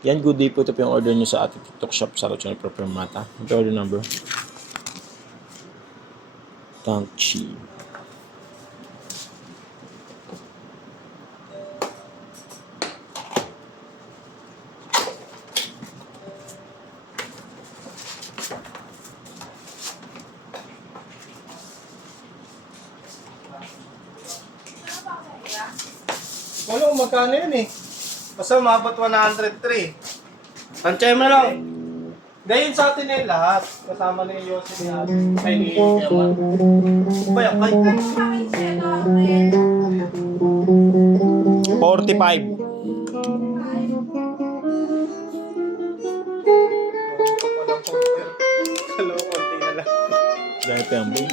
Yan, good day po. Ito po yung order nyo sa ating TikTok shop sa Rochelle Proper Mata. Ito order number. Tangchi. Wala kung magkano yun eh. Basta umabot 103. Tansyahin mo na lang. Dahil sa atin eh lahat. Kasama na yung Yossi niya. Ay, ni Yaman. Bayak kay. 45. Dalawa konti na lang. Dahil pa yung boy.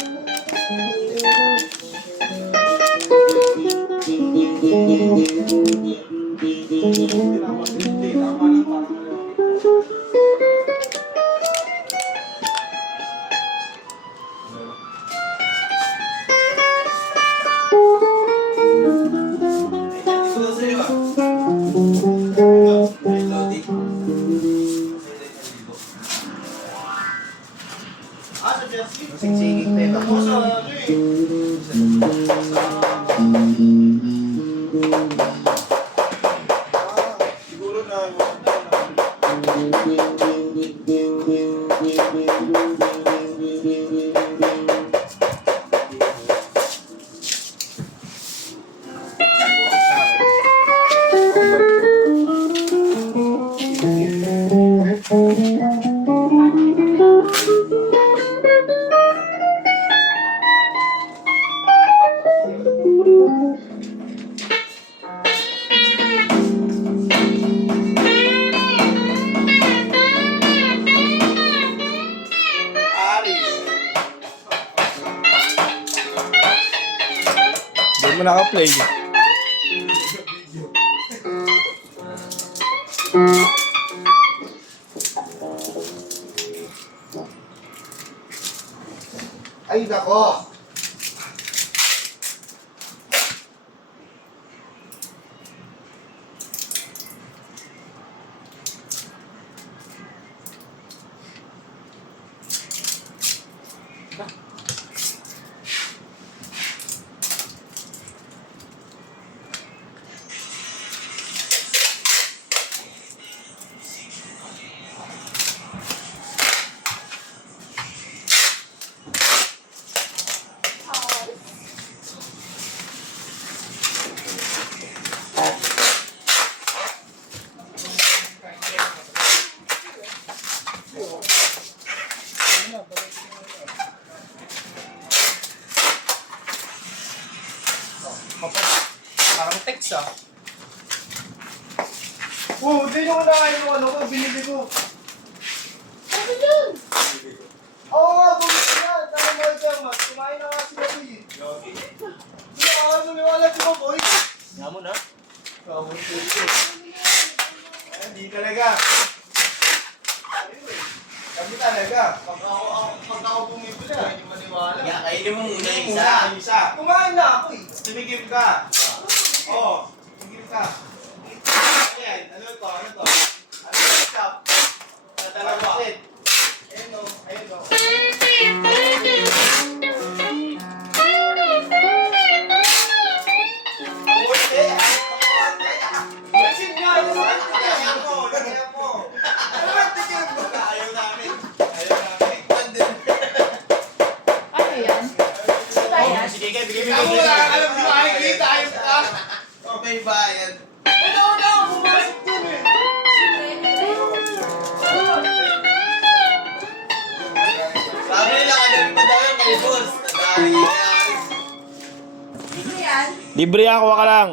Sige, tayo. Ako sa ano eh. Siguro na Doon mo naka-play. ay, nako! Parang text ah. Oh, hindi nyo na yung ano ko, binili ko. Ano yan? Oo nga, bumili na. Dahil mo dyan, mas. Kumain na nga sila ko eh. Hindi ako sumiwala si Boy. Nga mo na. Hindi talaga. Kami talaga. Pag ako bumibili, hindi maniwala. Yeah, kainin mo muna yung isa. Kumain na ako eh. Tumigil ka. Oo, tumigil ka. Ayan, ano to? Ano to? Ano to? Stop. Dalawa. Ayun o, ayun o. Masin nga! Lagyan mo! Lagyan mo! Ano ba tigil mo? Ayaw namin. Ayaw namin. Ano yan? Ito yan? Sige, bigay mo Ako yung lang, alam di makikita. Ayos ka. Okay, bayan. Ano na? Pumasok dun eh. Sabi nila, kagabi pa daw yung kay boss. Nagkakaroon niya. Ano yan? Libre ako ka lang.